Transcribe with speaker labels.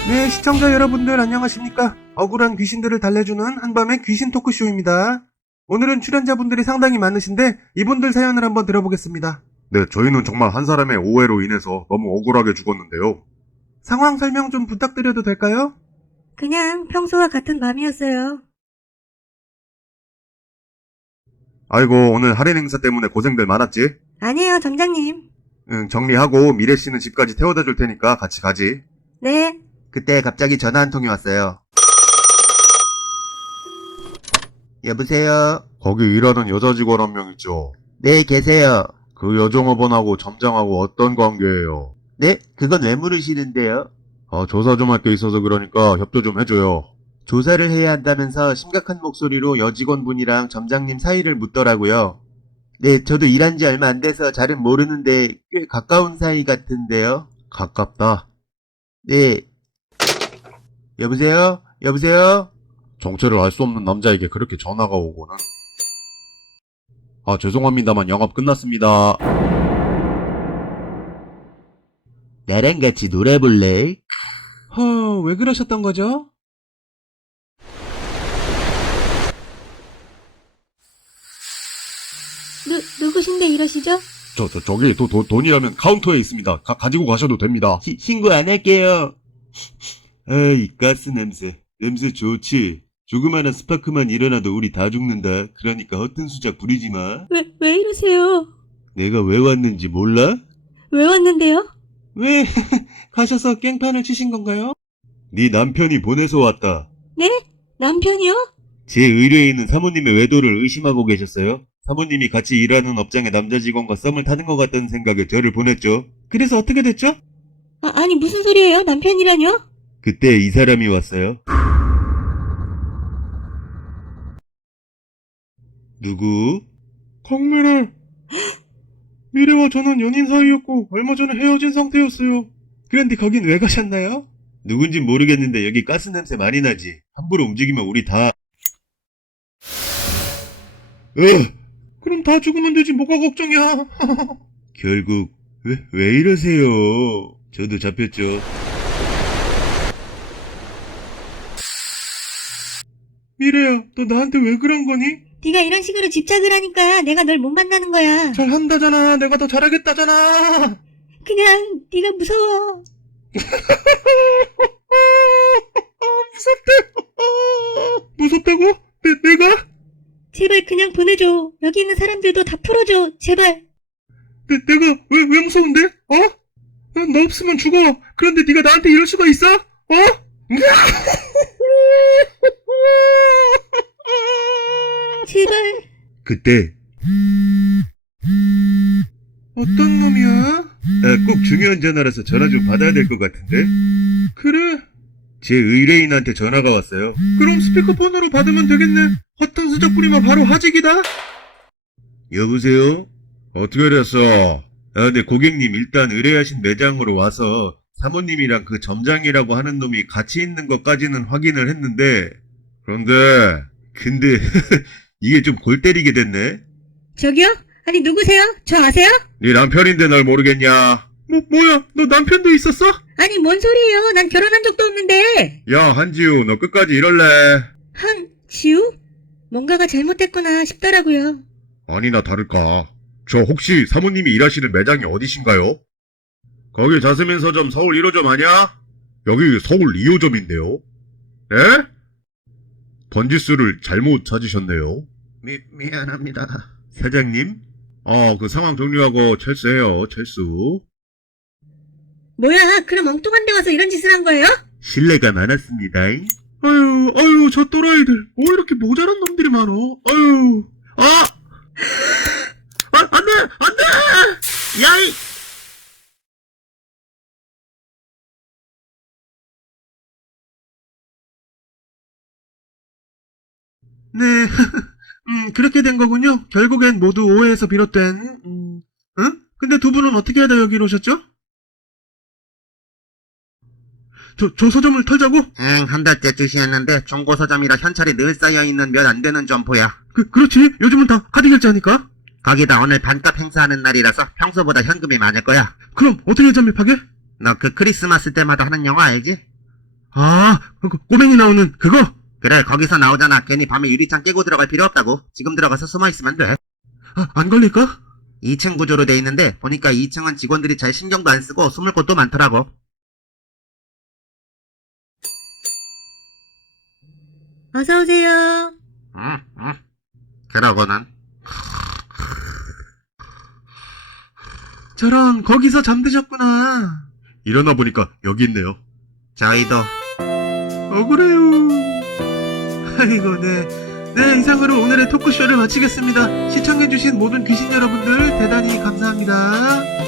Speaker 1: 네, 시청자 여러분들 안녕하십니까? 억울한 귀신들을 달래주는 한밤의 귀신 토크쇼입니다. 오늘은 출연자분들이 상당히 많으신데 이분들 사연을 한번 들어보겠습니다.
Speaker 2: 네, 저희는 정말 한 사람의 오해로 인해서 너무 억울하게 죽었는데요.
Speaker 1: 상황 설명 좀 부탁드려도 될까요?
Speaker 3: 그냥 평소와 같은 밤이었어요.
Speaker 2: 아이고, 오늘 할인 행사 때문에 고생들 많았지?
Speaker 3: 아니에요, 점장님.
Speaker 2: 응, 정리하고 미래 씨는 집까지 태워다 줄 테니까 같이 가지.
Speaker 3: 네.
Speaker 2: 그때 갑자기 전화 한 통이 왔어요. 여보세요? 거기 일하는 여자 직원 한 명 있죠? 네, 계세요. 그 여종업원하고 점장하고 어떤 관계예요? 네? 그건 왜 물으시는데요? 조사 좀 할 게 있어서 그러니까 협조 좀 해줘요. 조사를 해야 한다면서 심각한 목소리로 여직원분이랑 점장님 사이를 묻더라고요. 네, 저도 일한 지 얼마 안 돼서 잘은 모르는데 꽤 가까운 사이 같은데요? 가깝다. 네. 여보세요? 여보세요? 정체를 알 수 없는 남자에게 그렇게 전화가 오고는. 죄송합니다만 영업 끝났습니다. 나랑 같이 놀아볼래?
Speaker 1: 왜 그러셨던 거죠?
Speaker 3: 누구신데 이러시죠?
Speaker 2: 저기 돈이라면 카운터에 있습니다. 가지고 가셔도 됩니다. 신고 안 할게요. 이 가스 냄새. 냄새 좋지. 조그마한 스파크만 일어나도 우리 다 죽는다. 그러니까 허튼 수작 부리지 마.
Speaker 3: 왜 이러세요?
Speaker 2: 내가 왜 왔는지 몰라?
Speaker 3: 왜 왔는데요?
Speaker 1: 왜 가셔서 깽판을 치신 건가요?
Speaker 2: 네 남편이 보내서 왔다.
Speaker 3: 네? 남편이요?
Speaker 2: 제 의뢰에 있는 사모님의 외도를 의심하고 계셨어요? 사모님이 같이 일하는 업장의 남자 직원과 썸을 타는 것 같다는 생각에 저를 보냈죠.
Speaker 1: 그래서 어떻게 됐죠?
Speaker 3: 아니 무슨 소리예요? 남편이라뇨?
Speaker 2: 그때 이 사람이 왔어요. 누구?
Speaker 1: 강미래. 미래와 저는 연인 사이였고 얼마 전에 헤어진 상태였어요. 그런데 거긴 왜 가셨나요?
Speaker 2: 누군진 모르겠는데 여기 가스 냄새 많이 나지. 함부로 움직이면 우리 다...
Speaker 1: 그럼 다 죽으면 되지 뭐가 걱정이야.
Speaker 2: 결국 왜 이러세요? 저도 잡혔죠.
Speaker 1: 미래야, 너 나한테 왜 그런 거니?
Speaker 3: 네가 이런 식으로 집착을 하니까 내가 널 못 만나는 거야.
Speaker 1: 잘한다잖아. 내가 더 잘하겠다잖아.
Speaker 3: 그냥 네가 무서워.
Speaker 1: 무섭다고? 내가?
Speaker 3: 제발 그냥 보내줘. 여기 있는 사람들도 다 풀어줘. 제발.
Speaker 1: 내가 왜 무서운데? 난 너 없으면 죽어. 그런데 네가 나한테 이럴 수가 있어?
Speaker 3: 제발.
Speaker 2: 그때
Speaker 1: 어떤 놈이야?
Speaker 2: 꼭 중요한 전화라서 전화 좀 받아야 될 것 같은데?
Speaker 1: 그래?
Speaker 2: 제 의뢰인한테 전화가 왔어요.
Speaker 1: 그럼 스피커폰으로 받으면 되겠네. 허튼 수작 부리면 바로 하직이다.
Speaker 2: 여보세요? 어떻게 됐어? 네, 고객님 일단 의뢰하신 매장으로 와서 사모님이랑 그 점장이라고 하는 놈이 같이 있는 것까지는 확인을 했는데 근데 이게 좀 골 때리게 됐네?
Speaker 3: 저기요? 아니 누구세요? 저 아세요?
Speaker 2: 네 남편인데 널 모르겠냐?
Speaker 1: 뭐야? 너 남편도 있었어?
Speaker 3: 아니 뭔 소리예요? 난 결혼한 적도 없는데.
Speaker 2: 야 한지우 너 끝까지 이럴래?
Speaker 3: 지우? 뭔가가 잘못됐구나 싶더라고요.
Speaker 2: 아니나 다를까 저 혹시 사모님이 일하시는 매장이 어디신가요? 거기 자스민 서점 서울 1호점 아냐? 여기 서울 2호점인데요. 네? 번지수를 잘못 찾으셨네요. 미안합니다. 사장님? 그 상황 종료하고 철수해요, 철수.
Speaker 3: 뭐야? 그럼 엉뚱한 데 와서 이런 짓을 한 거예요?
Speaker 2: 실례가 많았습니다.
Speaker 1: 아유, 저 또라이들. 뭐 이렇게 모자란 놈들이 많어. 아유.
Speaker 2: 안 돼! 야이!
Speaker 1: 네. 그렇게 된 거군요. 결국엔 모두 오해에서 비롯된, 응? 근데 두 분은 어떻게 하다 여기로 오셨죠? 저 서점을 털자고?
Speaker 4: 응, 한 달째 주시했는데 중고 서점이라 현찰이 늘 쌓여있는 몇 안 되는 점포야.
Speaker 1: 그렇지. 요즘은 다 카드 결제하니까.
Speaker 4: 거기다 오늘 반값 행사하는 날이라서 평소보다 현금이 많을 거야.
Speaker 1: 그럼 어떻게 잠입하게?
Speaker 4: 너 그 크리스마스 때마다 하는 영화 알지?
Speaker 1: 아, 꼬맹이 나오는 그거?
Speaker 4: 그래, 거기서 나오잖아. 괜히 밤에 유리창 깨고 들어갈 필요 없다고. 지금 들어가서 숨어 있으면 돼.
Speaker 1: 아, 안 걸릴까?
Speaker 4: 2층 구조로 돼 있는데 보니까 2층은 직원들이 잘 신경도 안 쓰고 숨을 곳도 많더라고.
Speaker 3: 어서 오세요.
Speaker 4: 응, 응. 그러고는
Speaker 1: 저런, 거기서 잠드셨구나. 일어나 보니까 여기 있네요.
Speaker 4: 저희도
Speaker 1: 억울해요. 아이고, 네. 네, 이상으로 오늘의 토크쇼를 마치겠습니다. 시청해주신 모든 귀신 여러분들 대단히 감사합니다.